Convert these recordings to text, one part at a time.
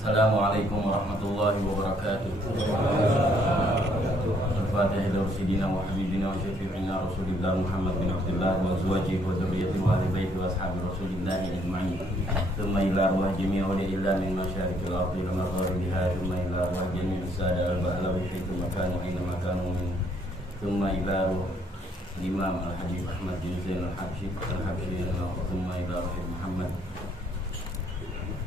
Assalamualaikum warahmatullahi wabarakatuh. Al-Fatihah ila Rasulina wa Habibina wa Syafi'ina Rasulillah Muhammad bin Abdullah wa azwajihi wa dzurriyyatihi wa ahli baiti wa ashabi Rasulillah ajma'in. Thumma ila arwah jami'i awliya min masyariqil ardi wa magharibiha, thumma ila arwah jami'i as-sada al-ba'lawi haythu makanu aina makanu min. Thumma ila arwah Imam Al-Habib Ahmad bin Zain Al-Habsyi thumma ila arwah Muhammad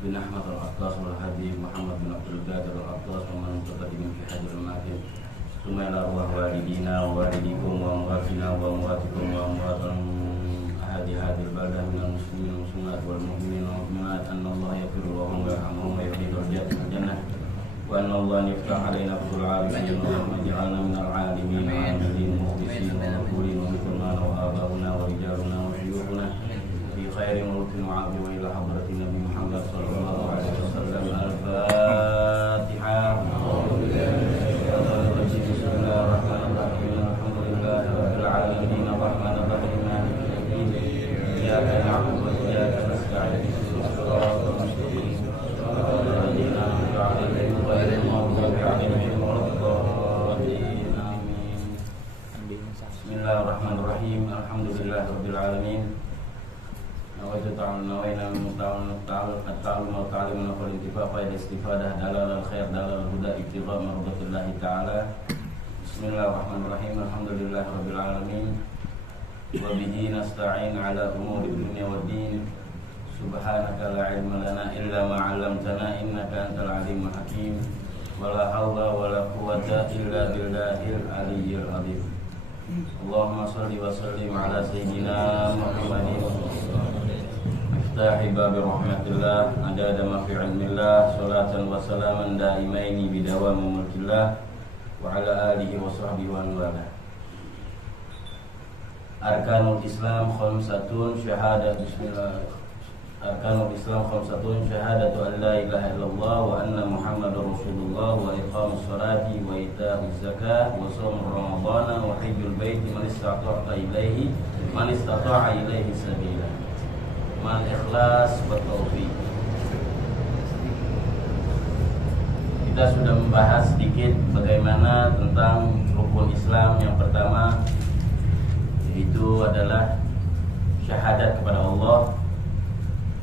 bin Ahmad Al-Attas wal Habib Muhammad bin Abdul Qadir Al-Attas wa man taqaddama fi hadhil makin. Thumma ila arwah walidina wa walidikum wa amwatina wa amwatikum wa amwatan ahli hadhil baldah minal muslimin wal muslimat wal mu'minin wal mu'minat anna Allah yaghfiru lahum wa yarhamuhum wa yuhdi darajatihim fil jannah wa anna Allah yaftah alaina fil alamin wa yaj'alna minal alimin amilin mukhlisin wa maqbulin wa mithluنا وآباؤنا ورجالنا وشيوخنا في خير ملك وعافية وإلى حضرة النبي محمد صلى الله عليه وسلم. الفاتحة. بسم الله الرحمن الرحيم. الحمد لله رب العالمين الرحمن الرحيم مالك يوم الدين إياك نعبد وإياك نستعين اهدنا الصراط المستقيم صراط الذين أنعمت عليهم غير المغضوب عليهم ولا الضالين آمين. بسم الله الرحمن الرحيم. الحمد لله رب العالمين. Nawaitu at-ta'allum wa ta'lim wal intifaq wa istifadah dalal al-khair dalal al-huda ittiba mardatillahi ta'ala. Bismillahirrahmanirrahim. Alhamdulillahi rabbil alamin. Wa bihi nasta'in ala umuri dunya waddin. Subhanaka la ilma lana illa ma 'allamtana innaka antal alimul hakim. Wa la haula wa la quwwata illa billahil aliyyil azim. Allahumma shalli wa sallim ala sayyidina Muhammadin Miftahi babi rahmatillah adada ma fi ilmillah salatan wa salaman daimaini bidawam mulkillah wa ala alihi wa sahbihi wa wala. Arkanul Islam khamsatun syahadat bismillah. Arkanul Islam khamsatun syahadatu an la ilaha illallah wa anna Muhammadar Rasulullah wa iqamus salati wa ita'uz zakah wa shaum ramadhana wa hajjul baiti man istata'a ilaihi sabila. Mal ikhlas wa taufiq. Kita sudah membahas sedikit bagaimana tentang rukun Islam yang pertama, yaitu adalah syahadat kepada Allah.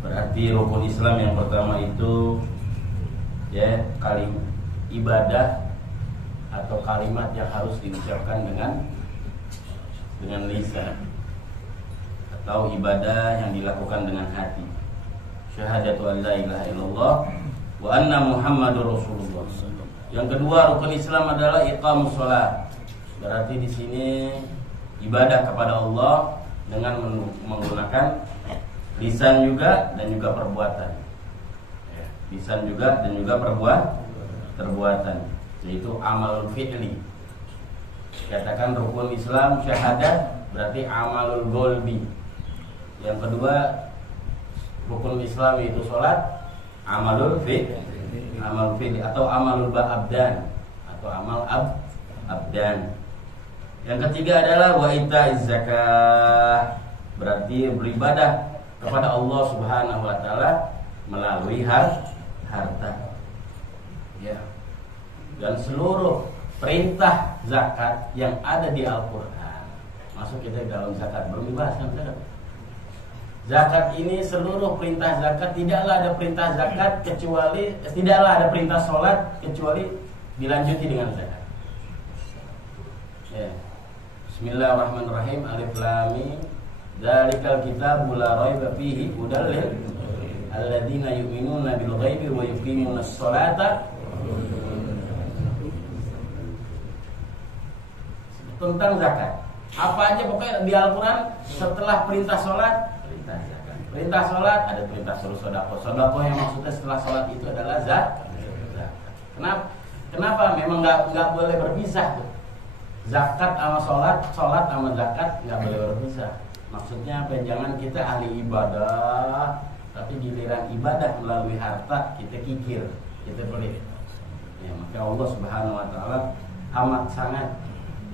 Berarti rukun Islam yang pertama itu ya ibadah atau kalimat yang harus diucapkan dengan lisan, atau ibadah yang dilakukan dengan hati. Syahadatu an la ilaha illallah wa anna Muhammadur Rasulullah. Yang kedua rukun Islam adalah iqamus shalah. Berarti di sini ibadah kepada Allah dengan menggunakan lisan juga dan juga perbuatan. Lisan juga dan juga perbuatan, yaitu amalul fi'li. Katakan rukun Islam syahadat berarti amalul qalbi. Yang kedua rukun Islam itu salat, amalul fi'li atau amalul abdan atau amal abdan. Yang ketiga adalah wa itaiz zakah, berarti beribadah kepada Allah Subhanahu wa taala melalui harta. Ya. Dan seluruh perintah zakat yang ada di Al-Qur'an, masuk kita dalam zakat, belum dibahas kan zakat. Zakat ini seluruh perintah zakat, tidaklah ada perintah zakat kecuali tidaklah ada perintah sholat kecuali dilanjuti dengan zakat. Ya. Bismillahirrahmanirrahim. Alif lam mim. Dzalikal kitabu la raiba fihi hudal lil alladzina yu'minuna bil ghaibi wa yuqimunas sholata. Tentang zakat. Apa aja pokoknya di Al-Qur'an setelah perintah sholat, perintah zakat. Perintah sholat ada perintah suruh sedekah. Sedekah yang maksudnya setelah sholat itu adalah zakat. Kenapa? Memang nggak boleh berpisah tuh. Zakat sama sholat, sholat sama zakat nggak boleh berpisah. Maksudnya apa? Jangan kita ahli ibadah, tapi giliran ibadah melalui harta kita kikir, kita pelit. Ya, maka Allah Subhanahu Wa Taala amat sangat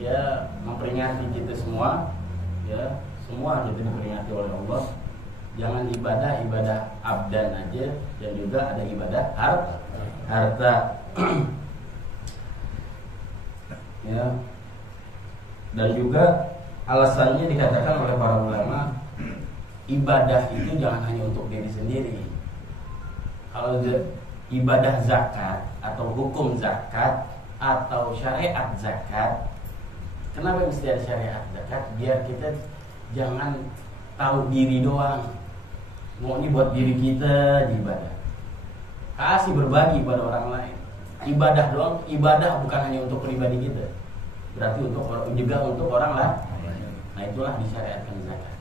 ya memperingati kita semua, ya semua kita diperingati oleh Allah. Jangan ibadah abdan aja, dan juga ada ibadah harta. Ya. Dan juga alasannya dikatakan oleh para ulama, ibadah itu jangan hanya untuk diri sendiri. Kalau ibadah zakat atau hukum zakat atau syariat zakat, kenapa mesti ada syariat zakat? Biar kita jangan tahu diri doang. Mau ini buat diri kita di ibadah. Kasih berbagi pada orang lain. Ibadah doang, ibadah bukan hanya untuk pribadi kita. Berarti juga untuk orang lain. Nah, itulah disyariatkan zakat.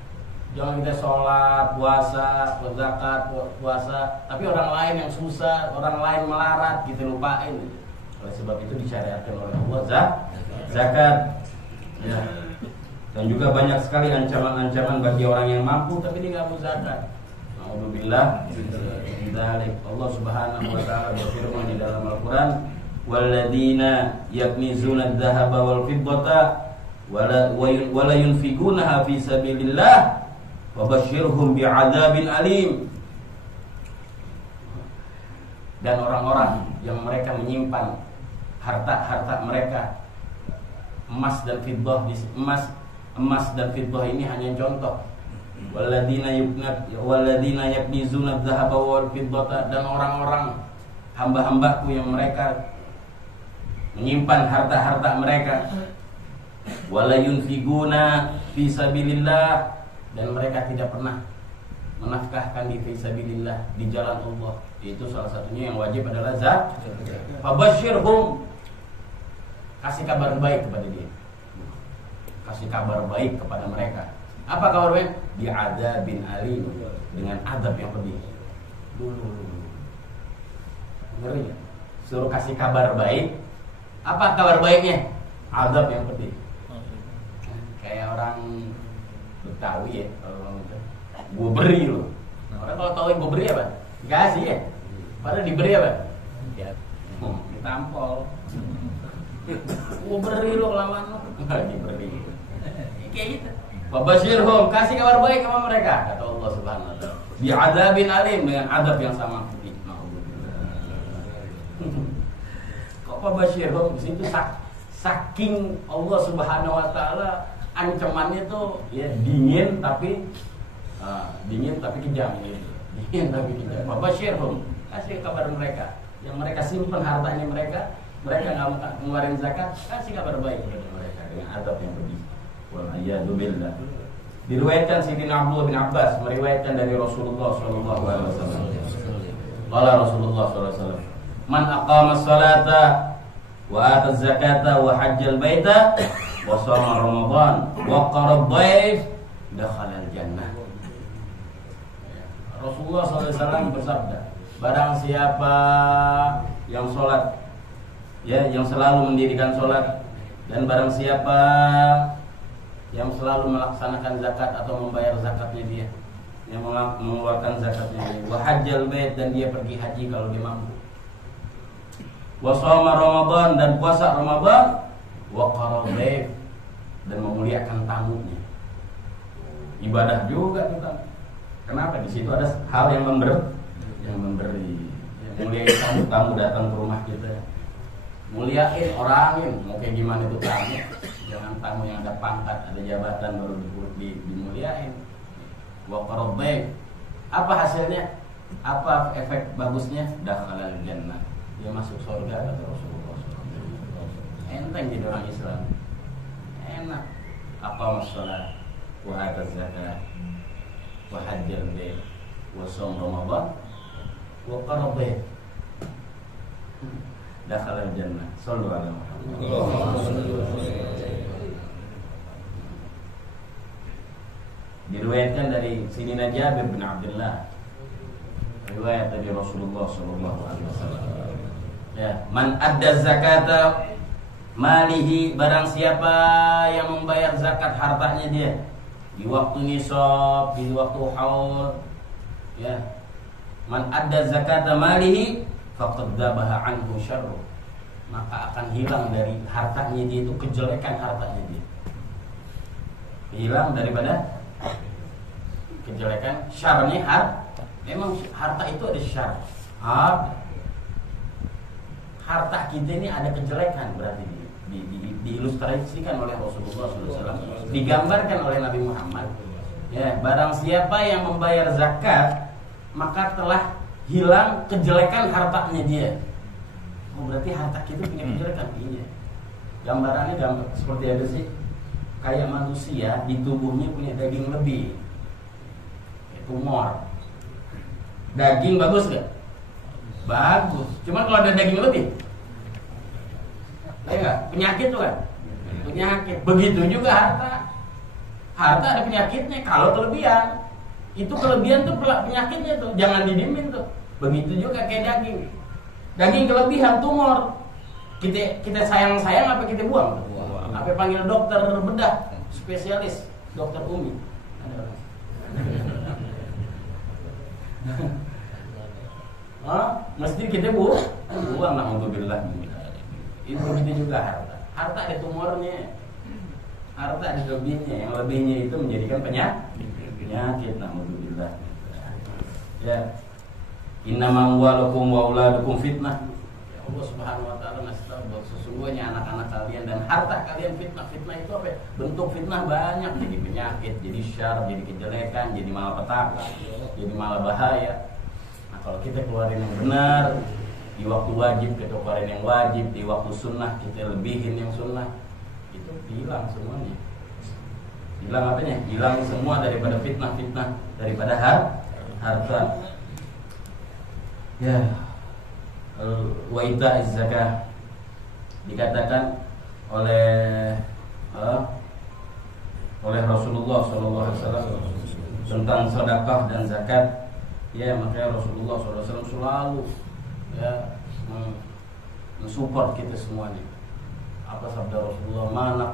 Jangan kita sholat, puasa, zakat, puasa, tapi orang lain yang susah, orang lain melarat, kita lupain. Oleh sebab itu disyariatkan oleh Allah zakat. Ya. Dan juga banyak sekali ancaman-ancaman bagi orang yang mampu tapi dia nggak mau zakat. Alhamdulillah. Allah Subhanahu wa taala berfirman di dalam Al-Qur'an, "Walladzina yaknizuna adz-dzahaba wal fiddata wa la yunfigunaha fi sabilillah wabashshirhum bi'adzabin alim." Dan orang-orang yang mereka menyimpan harta-harta mereka, emas dan fiddah ini hanya contoh. Walladzina yaknizuna adz-dzahaba wal fiddata, dan orang-orang hamba-hambaku yang mereka menyimpan harta-harta mereka, wala yunfiguna fi sabilillah, dan mereka tidak pernah menafkahkan di fisabilillah, di jalan Allah. Itu salah satunya yang wajib adalah zakat. Fabashshirhum, kasih kabar baik kepada dia. Kasih kabar baik kepada mereka. Apa kabar baik? Bi'adzabin alim, dengan azab yang pedih. Ngeri. Suruh kasih kabar baik. Apa kabar baiknya? Azab yang pedih. Kayak orang Betawi ya, kalau gue beri loh. Orang kalau tahu gue beri apa? Dikasih ya. Padahal diberi apa? Ya, ditampol. Gue beri lo kelamaan lo. Diberi. Kayak gitu. Fabashshirhum, kasih kabar baik sama mereka, kata Allah Subhanahu wa taala. Bi'adzabin alim, dengan azab yang sama pedih. Kok fabashshirhum di situ saking Allah Subhanahu wa taala ancamannya tuh ya dingin tapi kejam gitu. Dingin tapi kejam. Fabashshirhum, kasih kabar mereka yang mereka simpan hartanya mereka nggak mau ngeluarin zakat, kasih kabar baik kepada mereka dengan azab yang pedih. Wal-iyadu billah. Diriwayatkan Sayyidina Abdullah bin Abbas meriwayatkan dari Rasulullah sallallahu alaihi wasallam. Qala Rasulullah sallallahu alaihi wasallam, "Man aqama as-salata wa ata az-zakata wa hajjal baita wa shama Ramadan wa qara ad-dhaif dakhala al-jannah." Rasulullah sallallahu alaihi wasallam bersabda, barang siapa yang salat, ya, yang selalu mendirikan salat, dan barang siapa yang selalu melaksanakan zakat atau membayar zakatnya dia, yang mengeluarkan zakatnya dia, wa hajjal bait, dan dia pergi haji kalau dia mampu, wa shoma Ramadan, dan puasa Ramadan, wa qara dhaif, dan memuliakan tamunya. Ibadah juga kita. Kenapa? Di situ ada hal yang memberi, yang muliain tamu datang ke rumah kita. Muliain orangin, mau kayak gimana itu tamu. Jangan tamu yang ada pangkat, ada jabatan baru dimuliain. Wa qara dhaif. Apa hasilnya? Apa efek bagusnya? Dakhalal jannah. Dia masuk surga, kata Rasulullah SAW. Enteng jadi orang Islam. Enak. Aqamus shalah wa ataz zakat wa hajjal bait wa shaum Ramadan wa qara dhaif. Dakhalal jannah. Shallu ala Muhammad. Diriwayatkan dari Sayyidina Jabir bin Abdullah, riwayat dari Rasulullah sallallahu alaihi wasallam. Ya, man adda zakata malihi, barang siapa yang membayar zakat hartanya dia di waktu nisab, di waktu haul, ya. Man adda zakata malihi faqad dzabaha anhu syarru, maka akan hilang dari hartanya dia itu kejelekan hartanya dia. Hilang daripada kejelekan, syarnya harta. Memang harta itu ada syar. harta kita ini ada kejelekan, berarti diilustrasikan oleh Rasulullah SAW, digambarkan oleh Nabi Muhammad. Ya, barang siapa yang membayar zakat, maka telah hilang kejelekan hartanya dia. Oh, berarti harta kita punya kejelekan. Iya. Gambarannya seperti ada sih, kayak manusia di tubuhnya punya daging lebih, tumor. Daging bagus gak? Bagus. Cuman kalau ada daging lebih, ya gak? Penyakit tuh kan? Penyakit. Begitu juga harta. Harta ada penyakitnya kalau kelebihan. Itu kelebihan tuh penyakitnya tuh, jangan didiemin tuh. Begitu juga kayak daging. Daging kelebihan tumor. Kita sayang-sayang apa kita buang? Apa panggil dokter bedah spesialis, dokter Umi. Ada orang. Mesti kita buang lah untuk billah. Itu juga harta. Harta ada tumornya. Harta ada lebihnya. Yang lebihnya itu menjadikan penyakit. Alhamdulillah. Ya. Innama amwalukum wa auladukum fitnah. Ya Allah Subhanahu wa taala ngasih tahu bahwa sesungguhnya anak-anak kalian dan harta kalian fitnah. Fitnah itu apa? Bentuk fitnah banyak, jadi penyakit, jadi syar, jadi kejelekan, jadi malapetaka, jadi malabahaya. Nah, kalau kita keluarin yang benar, di waktu wajib kita keluarin yang wajib, di waktu sunnah kita lebihin yang sunnah, itu hilang semuanya. Hilang apanya? Hilang semua daripada fitnah-fitnah, daripada harta. Ya. Wa ita'iz zakah dikatakan oleh Rasulullah SAW tentang sedekah dan zakat. Ya, makanya Rasulullah SAW selalu ya mensupport kita semuanya. Apa sabda Rasulullah? Mana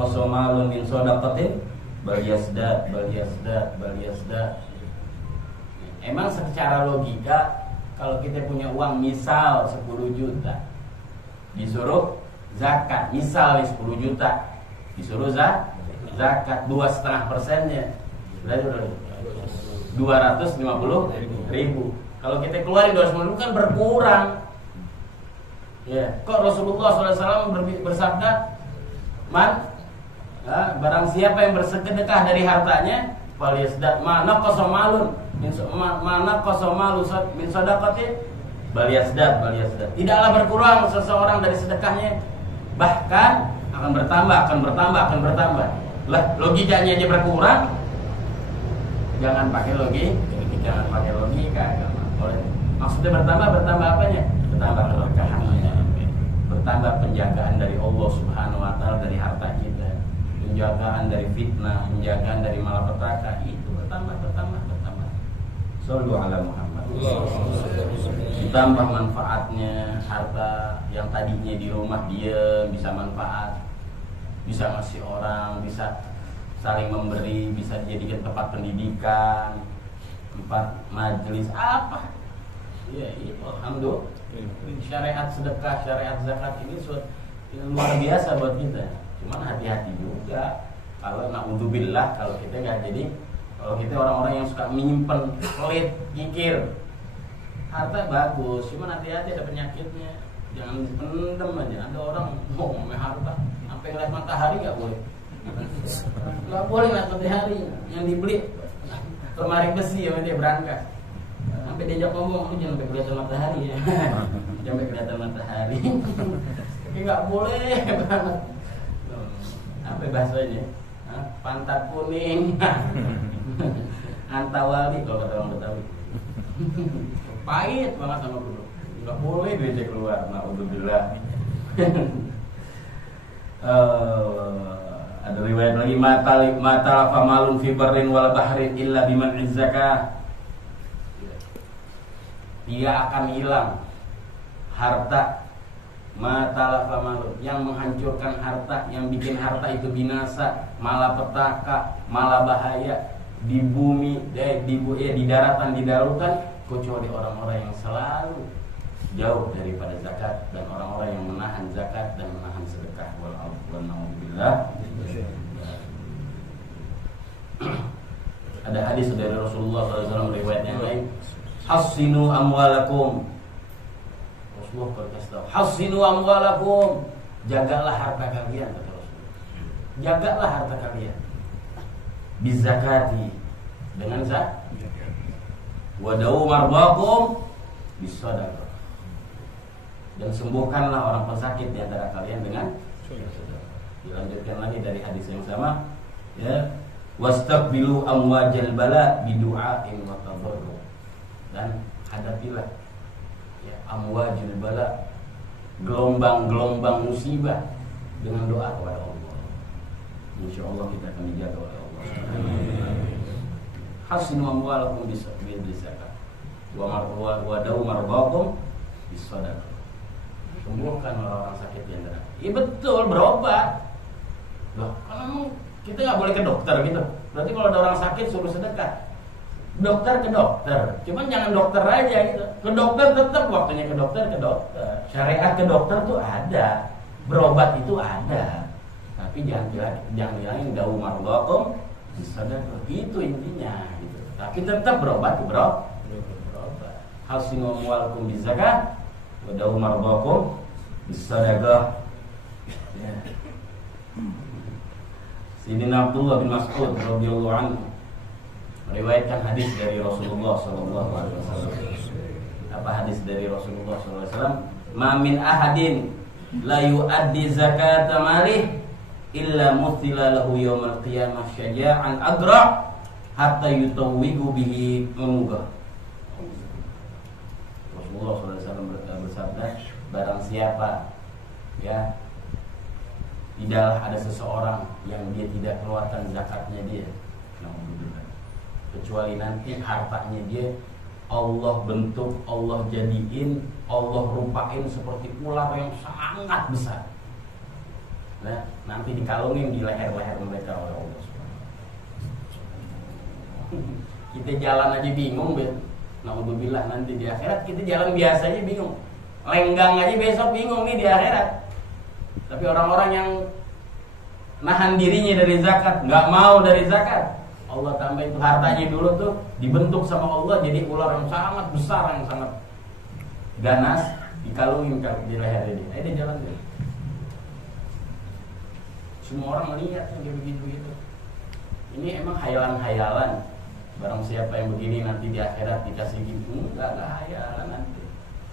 qasamalun min shadaqatin bal yasdad. Emang secara logika kalau kita punya uang misal 10 juta disuruh zakat, misal 10 juta disuruh zakat 2,5%-nya berarti 250.000. Kalau kita keluarin 250.000 kan berkurang. Ya, kok Rasulullah SAW bersabda, barang siapa yang bersedekah dari hartanya, mana qasamalun min sadaqatin baliyasdad. Tidaklah berkurang seseorang dari sedekahnya, bahkan akan bertambah. Lah, logikanya aja berkurang. Jangan pakai logika. Maksudnya bertambah apanya? Bertambah keberkahannya, bertambah penjagaan dari Allah Subhanahu wa taala dari harta kita, penjagaan dari fitnah, penjagaan dari malapetaka, itu bertambah. Shallu ala Muhammad. Ditambah manfaatnya, harta yang tadinya di rumah dia bisa manfaat, bisa ngasih orang, bisa saling memberi, bisa dijadikan tempat pendidikan, tempat majelis apa. Ya, itu alhamdulillah. Syariat sedekah, syariat zakat ini suatu yang luar biasa buat kita. Cuman hati-hati juga kalau naudzubillah, kalau kita orang-orang yang suka menyimpan, pelit, kikir. Harta bagus, cuman hati-hati ada penyakitnya. Jangan dipendem aja. Ada orang mau ngomong harta sampai ngeliat matahari nggak boleh. Nggak boleh ngeliat matahari. Yang dibeli lemari besi ya, dia berangkat. Sampai diajak ngomong, jangan sampai kelihatan matahari ya. Jangan sampai kelihatan matahari. Tapi nggak boleh banget. Apa bahasanya? Pantat kuning. Antawali kalau kata orang Betawi. Pahit banget sama guru. Nggak boleh duitnya keluar. Naudzubillah. Ada riwayat lagi, mata famalun fi barrin wal bahrin illa biman zakah. Dia akan hilang harta, mata famalun, yang menghancurkan harta, yang bikin harta itu binasa, malapetaka, malabahaya di bumi, di daratan, di daratan, kecuali orang-orang yang selalu jauh daripada zakat dan orang-orang yang menahan zakat dan menahan sedekah. Walhamdulillah. Ada hadis dari Rasulullah SAW riwayat yang lain, hassinu amwalakum. Rasulullah berkata, "Hasinu amwalakum." Jagalah harta kalian, kata Rasulullah. Jagalah harta kalian. Bizakati, dengan zakat. Wadau marbakum bisadaqah. Dan sembuhkanlah orang pesakit di antara kalian dengan sedekah. Dilanjutkan lagi dari hadis yang sama, ya, wastaqbilu amwajal bala bidu'ain wa tadarru. Dan hadapilah ya amwajul bala, gelombang-gelombang musibah dengan doa kepada Allah. Insyaallah kita akan dijaga oleh Allah. Hasinu amwalakum bizakat wa da'u marbakum bisadaqah. Sembuhkan orang sakit di antara. Iya betul, berobat. Loh, kalau kita nggak boleh ke dokter gitu. Berarti kalau ada orang sakit suruh sedekah. Dokter ke dokter. Cuman jangan dokter aja gitu. Ke dokter tetap waktunya ke dokter. Syariat ke dokter tuh ada. Berobat itu ada. Tapi jangan bilangin da'u marbakum bisadaqah. Itu intinya gitu. Tapi tetap berobat. Hasinu amwalakum bizakat wa da'u marbakum bisadaqah. Ya. Sayyidina Abdullah bin Mas'ud radhiyallahu anhu meriwayatkan hadis dari Rasulullah sallallahu alaihi wasallam. Apa hadis dari Rasulullah sallallahu alaihi wasallam? Ma min ahadin la yu'addi zakata malih illa muthila lahu yaumal qiyamah syaja'an agra hatta yutawwigu bihi unugah. Rasulullah sallallahu alaihi wasallam bersabda, barang siapa ya tidaklah ada seseorang yang dia tidak keluarkan zakatnya dia, kecuali nanti hartanya dia Allah bentuk, Allah jadiin, Allah rupain seperti ular yang sangat besar. Nah, nanti dikalungin di leher-leher mereka oleh Allah. Kita jalan aja bingung, naudzubillah, nanti di akhirat kita jalan biasa aja bingung, lenggang aja besok bingung nih di akhirat. Tapi orang-orang yang nahan dirinya dari zakat, nggak mau dari zakat, Allah tambah itu hartanya dulu tuh dibentuk sama Allah jadi ular yang sangat besar, yang sangat ganas, dikalungin di leher ini. Dia jalan deh. Semua orang melihat yang kayak begitu-begitu. Ini emang hayalan-hayalan. Barang siapa yang begini nanti di akhirat dikasih gitu, enggak hayalan nanti.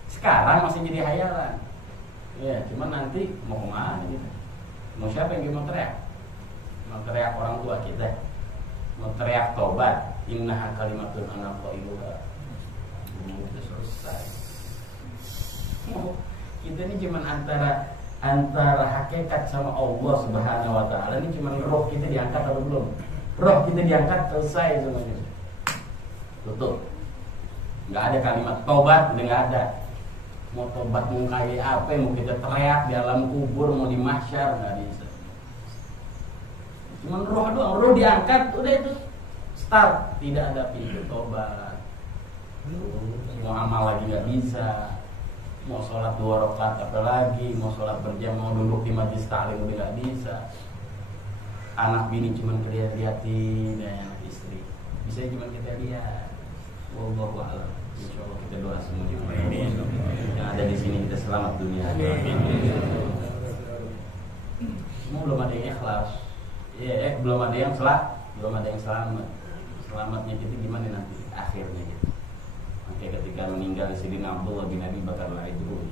Sekarang masih jadi hayalan. Ya, cuman nanti mau kemana gitu? Mau siapa yang mau teriak? Mau teriak orang tua kita? Mau teriak tobat? Innaha kalimatun ana qailuha. Itu selesai. Kita ini cuman antara hakikat sama Allah Subhanahu wa taala, ini cuman roh kita diangkat atau belum? Roh kita diangkat, selesai semuanya. Tutup. Enggak ada kalimat tobat, udah enggak ada. Mau tobat mau kayak apa, mau kita teriak di alam kubur, mau di mahsyar, nggak bisa. Cuman roh doang, roh diangkat, udah itu start, tidak ada pintu tobat. Mau amal lagi nggak bisa, mau sholat 2 rakaat apa lagi, mau sholat berjam, mau duduk di majlis ta'lim udah nggak bisa. Anak bini cuman lihat-liatin, dan anak istri bisa cuman kita lihat. Wallahu a'lam. Insyaallah kita doa semuanya. Yang ada di sini kita selamat dunia. Semua belum ada yang ikhlas. Belum ada yang selamat. Selamatnya kita gimana nanti akhirnya gitu. Oke, ketika meninggal Sayyidina Abdullah bin Abi Bakar al-Idrus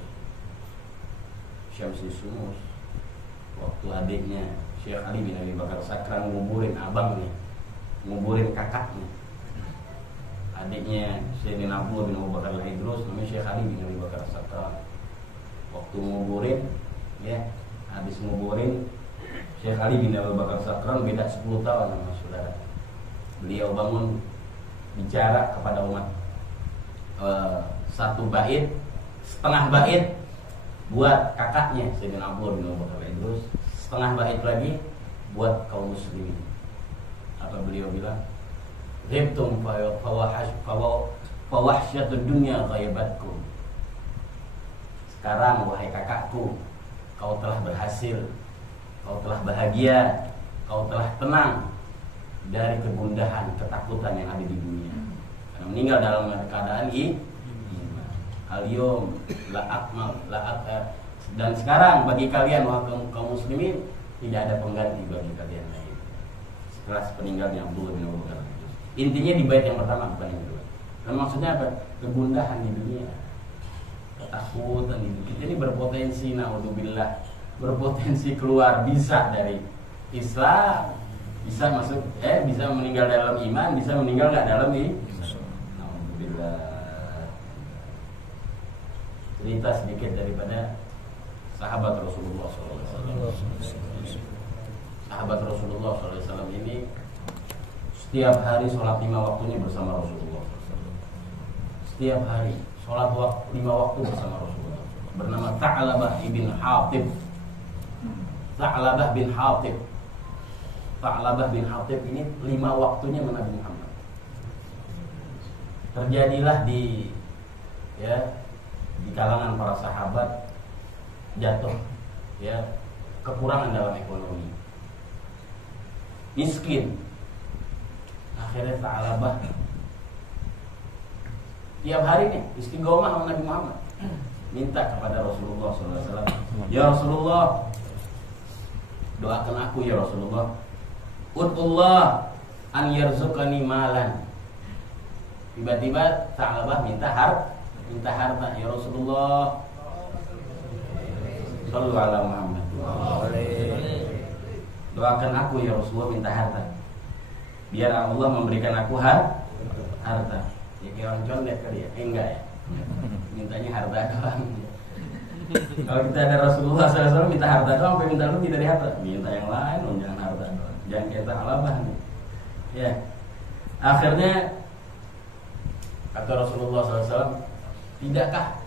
Syamsi Sumus, waktu adiknya Syekh Ali bin Abi Bakar sakran nguburin abangnya, nguburin kakaknya. Adiknya Sayyidina Abdullah bin Abu Bakar al-Idrus namanya Syekh Ali bin Abi Bakar sakran. Waktu nguburin, ya, habis nguburin Syekh Ali bin Abu Bakar sakran beda 10 tahun sama saudara. Beliau bangun bicara kepada umat. Satu bait, setengah bait buat kakaknya Sayyidina Abdullah bin Abu Bakar al-Idrus, setengah bait lagi buat kaum muslimin. Apa beliau bilang? Ghibtum fawahsyatud dunya ghaibatkum. Sekarang wahai kakakku, kau telah berhasil, kau telah bahagia, kau telah tenang dari kegundahan, ketakutan yang ada di dunia. Karena meninggal dalam keadaan iman. al-yawm dan sekarang bagi kalian kaum muslimin tidak ada pengganti bagi kalian lagi setelah peninggalnya Abdullah bin Abu Bakar. Intinya di bait yang pertama bukan yang kedua. Nah, maksudnya apa? Kegundahan di dunia, ketakutan di dunia. Ini berpotensi naudzubillah, berpotensi keluar bisa dari Islam, bisa masuk bisa meninggal dalam iman, bisa meninggal nggak dalam ini. Naudzubillah. Cerita sedikit daripada sahabat Rasulullah SAW. Sahabat Rasulullah SAW ini setiap hari sholat 5 waktunya bersama Rasulullah. Setiap hari sholat 5 waktu bersama Rasulullah. Bernama Tha'labah bin Hatib. Tha'labah bin Hatib. Tha'labah bin Hatib ini 5 waktunya Nabi Muhammad. Terjadilah di kalangan para sahabat jatuh kekurangan dalam ekonomi, miskin. Akhirnya Tha'labah tiap hari nih istighomah sama Nabi Muhammad, minta kepada Rasulullah SAW, ya Rasulullah, doakan aku ya Rasulullah, ud'ullah an yarzuqani malan. Tiba-tiba Tha'labah minta harta, ya Rasulullah, sallu ala Muhammad, doakan aku ya Rasulullah, minta harta biar Allah memberikan aku harta. Ya kayak orang condet kali ya, enggak ya, mintanya harta doang. Kalau kita ada Rasulullah SAW minta harta doang, apa minta lebih dari harta? Minta yang lain, jangan harta doang, jangan kayak Tha'labah. Ya, akhirnya kata Rasulullah SAW, tidakkah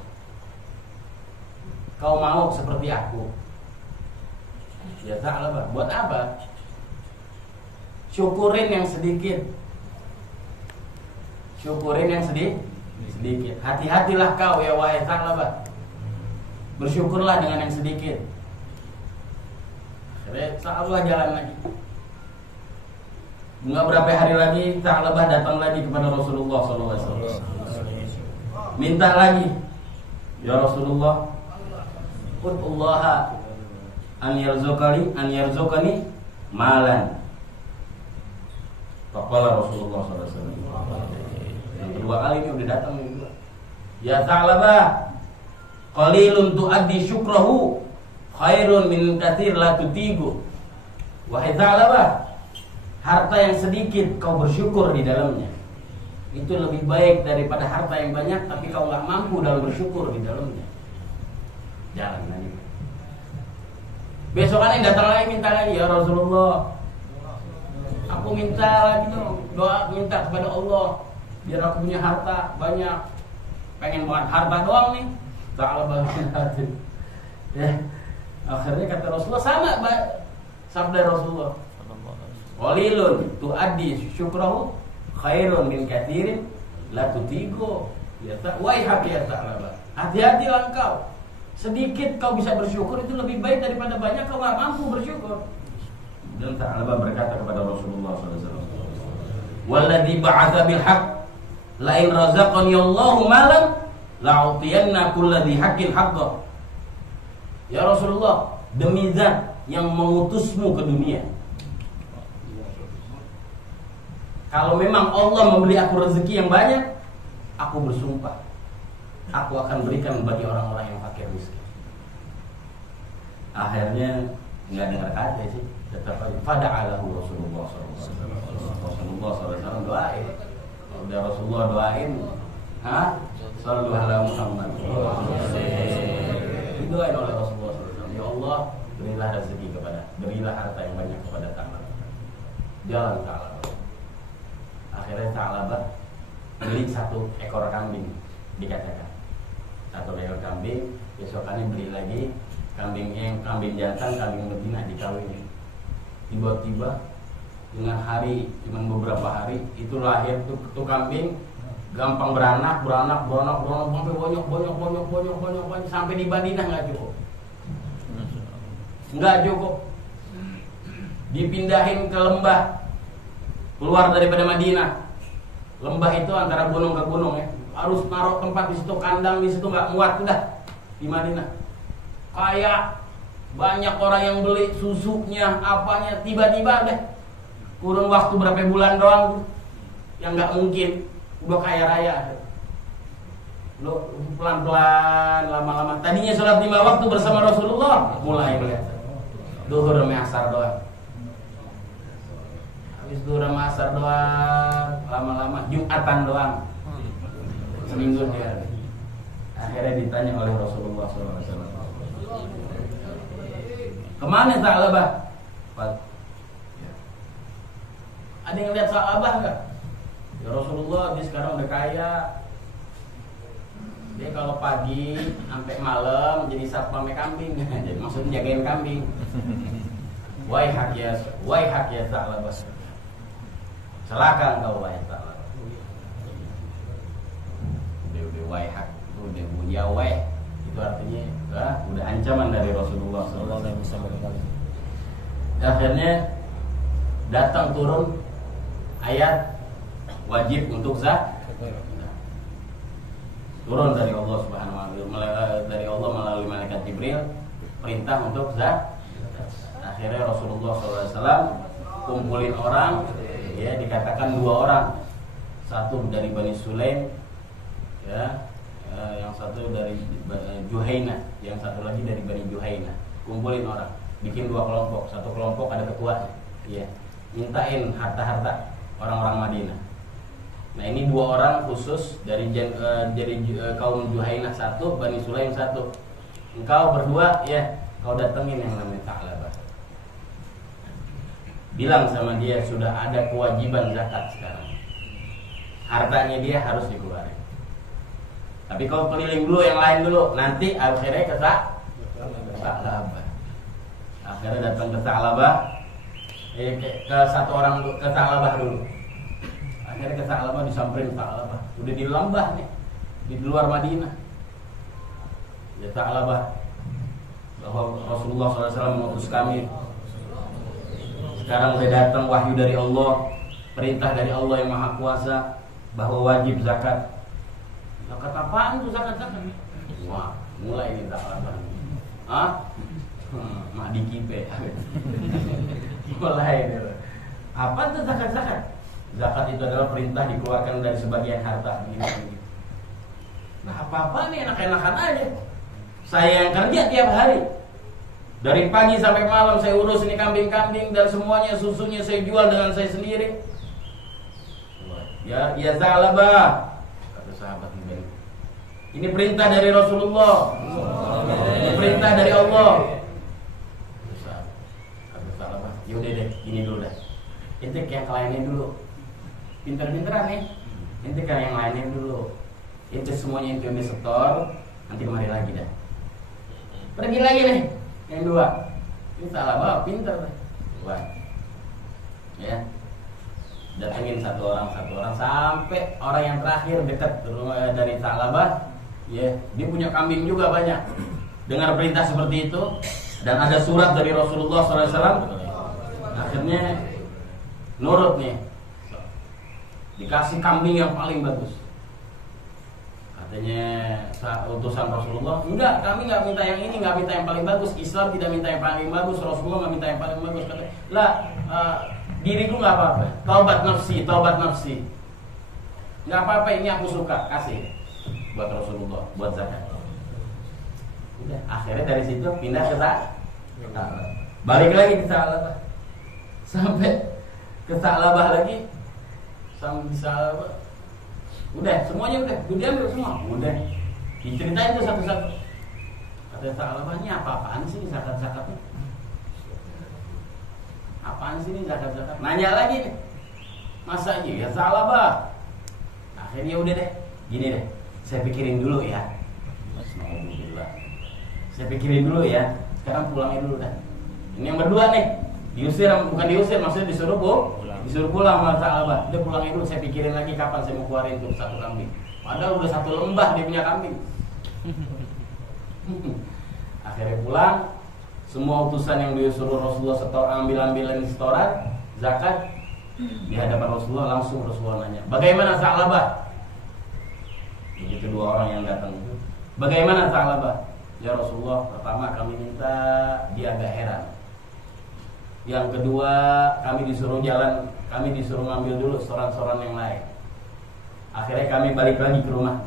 kau mau seperti aku? Ya Tha'labah, buat apa? Syukurin yang sedikit. Syukurin yang sedikit. Hati-hatilah kau ya wahai Tha'labah, bersyukurlah dengan yang sedikit. Akhirnya Tha'labah jalan lagi. Enggak berapa hari lagi Tha'labah datang lagi kepada Rasulullah SAW. Minta lagi, ya Rasulullah, ud'ullaha an yarzuqani malan. Faqala Rasulullah SAW. Yang kedua kali ini udah datang yang kedua. Ya Tha'labah, qalilun tu'addi syukrahu khairun min katsir la tutigu. Wahai Tha'labah, harta yang sedikit kau bersyukur di dalamnya itu lebih baik daripada harta yang banyak tapi kau nggak mampu dalam bersyukur di dalamnya. Jalan lagi. Besokannya datang lagi minta lagi, ya Rasulullah, aku minta lagi dong, doa minta kepada Allah biar aku punya harta banyak. Pengen banget harta doang nih. Tha'labah bin Hatib. Ya. Akhirnya kata Rasulullah sama sabda Rasulullah. Qalilun tu'addi syukrahu khairun min katsirin la tutigu. Ya wahai ya Tha'labah, hati-hatilah engkau. Sedikit kau bisa bersyukur itu lebih baik daripada banyak kau enggak mampu bersyukur. Dan Tha'labah berkata kepada Rasulullah SAW, walladzi ba'atsa bil haqq la in razaqani Allahu malan la'utiyanna kulladzi haqqin haqqah. Ya Rasulullah, demi zat yang mengutusmu ke dunia, kalau memang Allah memberi aku rezeki yang banyak, aku bersumpah aku akan berikan bagi orang-orang yang fakir miskin. Akhirnya nggak dengar kata sih, tetap aja fada'alahu Rasulullah SAW. Rasulullah SAW doain. Udah Rasulullah doain, sallu ala Muhammad. Didoain oleh Rasulullah SAW. Ya Allah, berilah rezeki berilah harta yang banyak kepada Tha'labah. Jalan Tha'labah. Akhirnya Tha'labah beli 1 ekor kambing, dikatakan 1 ekor kambing. Besokannya beli lagi kambing jantan, kambing betina dikawinin. Tiba-tiba dengan cuma beberapa hari itu lahir tuh kambing, gampang beranak sampai banyak sampai di Madinah nggak cukup. Dipindahin ke lembah keluar daripada Madinah. Lembah itu antara gunung ke gunung ya, harus naruh tempat di situ, kandang di situ nggak muat udah di Madinah. Kayak banyak orang yang beli susunya, apanya, tiba-tiba deh kurun waktu berapa bulan doang tuh, yang nggak mungkin udah kaya raya. Lo pelan-pelan, lama-lama. Tadinya sholat 5 waktu bersama Rasulullah, mulai melihat duhur sama asar doang. Habis duhur sama asar doang, lama-lama Jumatan doang. Seminggu dia. Akhirnya ditanya oleh Rasulullah SAW, kemana Sa'labah? Ada yang lihat Sa'labah nggak? Ya Rasulullah, dia sekarang udah kaya. Dia kalau pagi sampai malam jadi satpam kambing. Jadi maksudnya jagain kambing. Wahai hak ya Sa'labah. Celaka engkau wahai Sa'labah. Udah wahai hak, udah buya wahai. Itu artinya udah ancaman dari Rasulullah SAW. Akhirnya datang turun ayat wajib untuk zakat. Turun dari Allah Subhanahu wa taala, dari Allah melalui malaikat Jibril, perintah untuk zakat. Akhirnya Rasulullah SAW kumpulin orang, ya dikatakan 2 orang, satu dari Bani Sulaim, ya, yang satu dari Juhaina, yang satu lagi dari Bani Juhaina. Kumpulin orang, bikin 2 kelompok, satu kelompok ada ketuanya, ya, mintain harta-harta orang-orang Madinah. Nah ini 2 orang khusus dari kaum Juhainah 1, Bani Sulaim 1. Engkau berdua, ya, kau datengin yang namanya Sa'labah. Bilang sama dia sudah ada kewajiban zakat sekarang. Hartanya dia harus dikeluarin. Tapi kau keliling dulu yang lain dulu, nanti akhirnya ke Sa'labah. Akhirnya datang ke Sa'labah, ke satu orang ke Sa'labah dulu. Akhirnya ke Sa'labah, disamperin Sa'labah. Udah di lembah nih, di luar Madinah. Ya Sa'labah, bahwa Rasulullah SAW mengutus kami. Sekarang udah datang wahyu dari Allah, perintah dari Allah yang Maha Kuasa, bahwa wajib zakat. Zakat apaan tuh zakat? Wah, mulai nih Sa'labah. Mak dikipe. Mulai nih. Apa tuh zakat? Zakat itu adalah perintah dikeluarkan dari sebagian harta. Nah apa-apa nih enak-enakan aja. Saya yang kerja tiap hari, dari pagi sampai malam saya urus ini kambing-kambing dan semuanya, susunya saya jual dengan saya sendiri. Ya Sa'labah, kata sahabat ini perintah dari Rasulullah, ini perintah dari Allah. Kata Sa'labah, yaudah deh, gini dulu dah, itu yang kliennya dulu. Pinter-pinteran nih, ente kan yang lainnya dulu, ente semuanya ente setor, nanti kemari lagi dah. Pergi lagi nih, yang 2. Ini Sa'labah pinter, buat, ya, datengin satu orang sampai orang yang terakhir dekat dari Sa'labah, ya, dia punya kambing juga banyak. Dengar perintah seperti itu dan ada surat dari Rasulullah SAW, akhirnya nurut nih. Dikasih kambing yang paling bagus. Katanya utusan Rasulullah, enggak, kami enggak minta yang ini, enggak minta yang paling bagus. Islam tidak minta yang paling bagus, Rasulullah enggak minta yang paling bagus. Katanya, lah, diriku enggak apa-apa. Taubat nafsi. Enggak apa-apa, ini aku suka, kasih buat Rasulullah, buat zakat. Udah, akhirnya dari situ pindah ke Sa'labah. Balik lagi ke Sa'labah. Sampai ke Sa'labah lagi. Sampai di Sa'labah, udah semuanya udah diambil semua, udah diceritain tuh satu-satu. Kata Sa'labahnya, apaan sih zakat-zakatnya? Apaan sih ini zakat-zakat? Nanya lagi nih, masa aja ya Sa'labah? Akhirnya udah deh, gini deh, saya pikirin dulu ya. Alhamdulillah, saya pikirin dulu ya. Sekarang pulangnya dulu dah. Ini yang berdua nih, diusir, bukan diusir, maksudnya disuruh pulang sama Sa'labah. Dia pulangnya dulu, saya pikirin lagi kapan saya mau keluarin tuh 1 kambing. Padahal udah 1 lembah dia punya kambing. Akhirnya pulang, semua utusan yang disuruh Rasulullah ambil-ambilan setoran zakat di hadapan Rasulullah, langsung Rasulullah nanya, bagaimana Sa'labah? Begitu dua orang yang datang itu, bagaimana Tha'labah? Ya Rasulullah, pertama kami minta, dia agak heran. Yang kedua, kami disuruh jalan, kami disuruh ngambil dulu soran-soran yang lain. Akhirnya kami balik lagi ke rumah.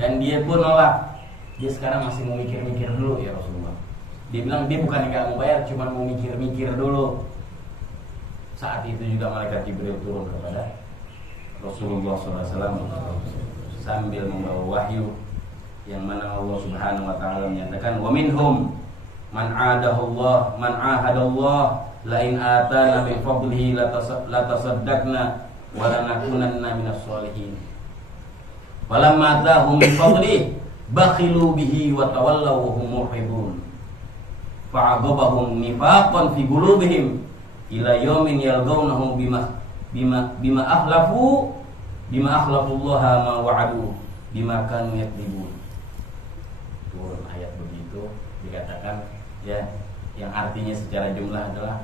Dan dia pun nolak. Dia sekarang masih mau mikir-mikir dulu ya Rasulullah. Dia bilang dia bukan nggak mau bayar, cuma mau mikir-mikir dulu. Saat itu juga malaikat Jibril turun kepada Rasulullah SAW sambil membawa wahyu, yang mana Allah Subhanahu wa taala menyatakan, wa minhum man ahadallah la in atana min fadlihi la tasaddaqna wa lanakunanna minas sholihin. Walamma atahum min fadlihi bakhilu bihi wa tawallaw wa hum muhibun. Fa'adabahum nifaqan fi qulubihim ila yaumin yalqawnahu bima akhlafu Allah ma wa'adu bima kanu yakdzibun. Turun ayat begitu dikatakan ya, yang artinya secara jumlah adalah,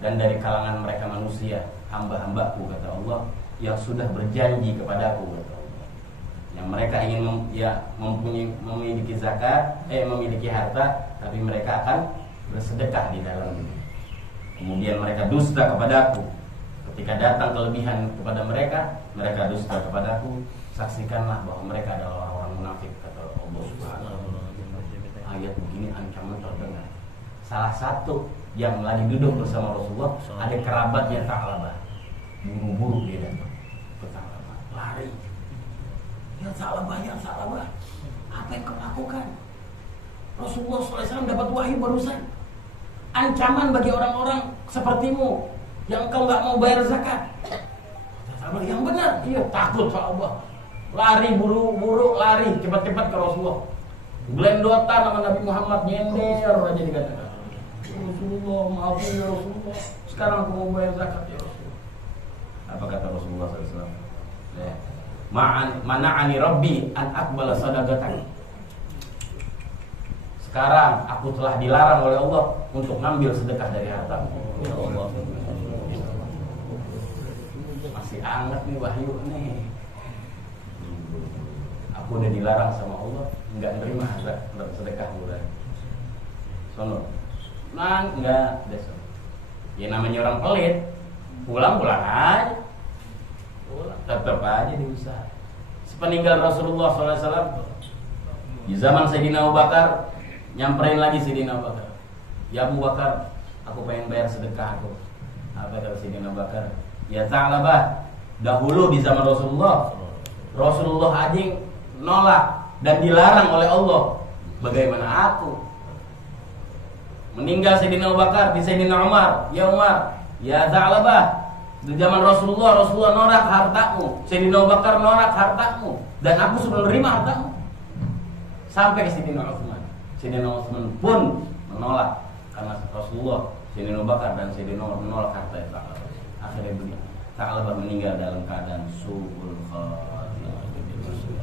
dan dari kalangan mereka manusia hamba-hambaku kata Allah yang sudah berjanji kepadaku kata Allah, yang mereka ingin memiliki zakat, memiliki harta, tapi mereka akan bersedekah di dalamnya. Kemudian mereka dusta kepadaku. Ketika datang kelebihan kepada mereka, mereka dusta kepadaku. Saksikanlah bahwa mereka adalah orang munafik kata Allah Subhanahu wa taala. Ayat begini ancaman terdengar. Salah satu yang lagi duduk bersama Rasulullah, ada kerabatnya Tha'labah. Buru-buru dia datang ke Tha'labah, lari. Ya Tha'labah, apa yang kau lakukan? Rasulullah SAW dapat wahyu barusan. Ancaman bagi orang-orang sepertimu yang engkau nggak mau bayar zakat. Tha'labah, yang benar. Iya, takut Tha'labah. Lari buru-buru, lari cepat-cepat ke Rasulullah. Glendotan sama Nabi Muhammad, nyender aja dikatakan. Rasulullah, maafin ya Rasulullah, sekarang aku mau bayar zakat ya Rasulullah. Apa kata Rasulullah SAW? Mana'ani Rabbi an aqbala sadaqatan. Sekarang aku telah dilarang oleh Allah untuk ngambil sedekah dari hartamu. Ya Allah, masih hangat nih wahyu nih. Aku udah dilarang sama Allah, nggak nerima sedekah udah. Sono, enggak besok. Ya namanya orang pelit, pulang aja, tetap aja diusaha. Sepeninggal Rasulullah SAW, di zaman Sayyidina Abu Bakar, nyamperin lagi Sayyidina Abu Bakar. Ya Abu Bakar, aku pengen bayar sedekah aku. Apa kata Sayyidina Abu Bakar? Ya Tha'labah, dahulu di zaman Rasulullah anjing nolak dan dilarang oleh Allah. Bagaimana aku? Meninggal Sayyidina Abu Bakar di Sayyidina Umar. Ya Umar, ya Tha'labah, di zaman Rasulullah nolak hartamu, Sayyidina Abu Bakar nolak hartamu, dan aku sudah menerima hartamu. Sampai ke Sayyidina Utsman. Sayyidina Utsman pun menolak karena Rasulullah, Sayyidina Abu Bakar dan Sayyidina Umar menolak harta Tha'labah. Akhirnya begini, Tha'labah meninggal dalam keadaan su'ul khatimah.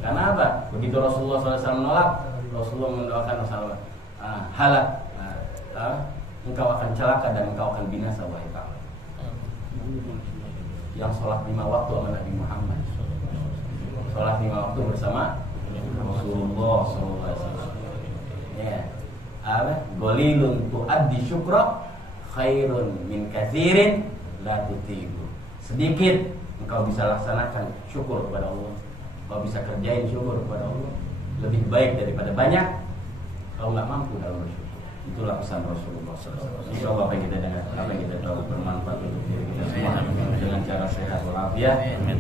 Karena apa? Begitu Rasulullah SAW menolak, Rasulullah mendoakan Rasulullah, halak, engkau akan celaka dan engkau akan binasa wahai Tha'labah. Yang sholat 5 waktu sama Nabi Muhammad, sholat 5 waktu bersama Rasulullah SAW. Ya, golilun tu'addi syukra khairun min katsirin la tutibu. Sedikit engkau bisa laksanakan syukur kepada Allah, kau bisa kerjain syukur kepada Allah, lebih baik daripada banyak kau nggak mampu dalam bersyukur. Itulah pesan Rasulullah SAW. Insya Allah apa yang kita dengar, apa yang kita tahu bermanfaat untuk diri kita semua dengan cara sehat walafiat. Amin.